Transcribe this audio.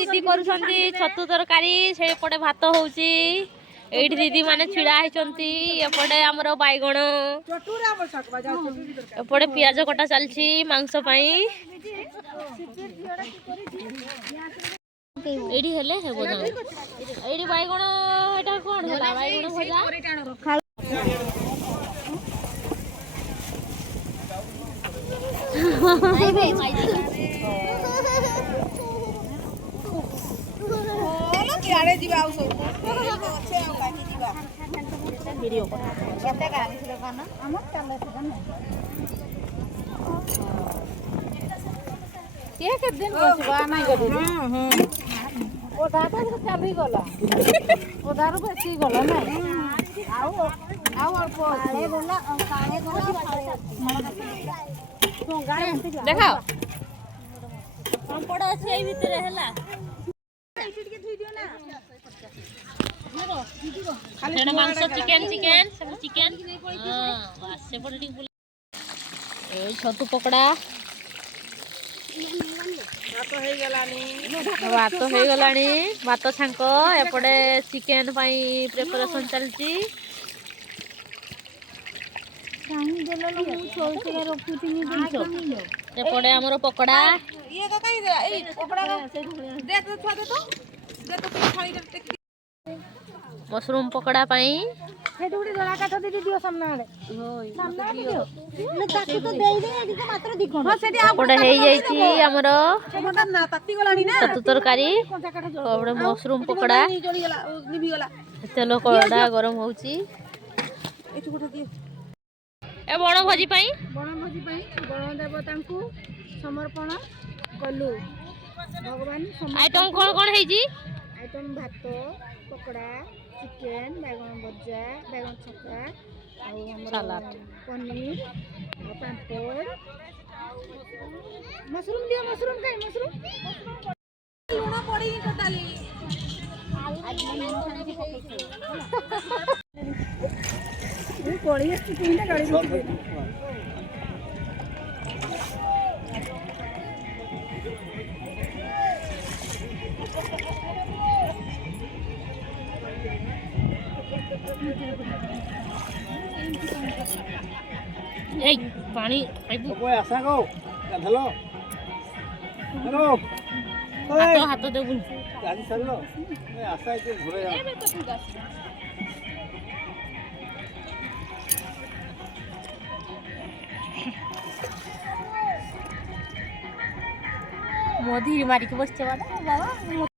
दीदी कर छतु तरकारी से पटे भात होउची एठी दीदी माने छिड़ा होइचंती एपटे हमरो बैगण एपटे पियाज कटा चलची मांस पई एठी हेले हेबो ना एठी बैगण एटा कोन होला बैगण भजा आई बे आड़े जीवा आउ सब अच्छे आउ काटी जीवा वीडियो कर केते गाड़ी से खाना हमर चले से ना के के दिन बसबा नहीं गडी हां ओ दादा से चली गला ओ दारू बेसी गला नहीं आउ अल्प काले बोला तो गाड़ी देखाओ हम पड़ अछि एई भीतर हैला खाली मांस चिकन चिकन सब चिकन हां से पड़ी ए छतु पकड़ा भात हो गलानी भात छांक एपटे चिकन पाई प्रिपरेशन चलची एपटे हमरो पकड़ा ये का कई ए पकड़ा दे तो छुआ दे तो खाली दे मशरूम पकड़ा पाई हेडुडी डोला काठ दे दियो सामने आले होय सामने दियो न ताकू तो देई दे एडी तो मात्र दिखो हां सेठी पकड़ा हे जाईची हमरो मोटा ना ताती गलानी ना छतु तरकारी एपटे मशरूम पकड़ा जड़ी गला निभी गला चलो कोड़ा गरम होउची एठी गोटे दियो ए बण भोजी पाई बण देवतांकू समर्पण कलु भगवान आइटम कोन हेजी आइटम भात पकड़ा चिकन बैगन भजा बैगन छक्का सलाद पनीर पापड़ मशरूम दियो मशरूम खाई मशरूम लूण पड़ी टोटली पड़ी अच्छी तीन गाड़ी ए पानी आइबु कोई आशा को गाधलो हेलो हाथ देबु गाड़ी सरलो ए आशा के घरे जा मोदी मारी के बसছে বাবা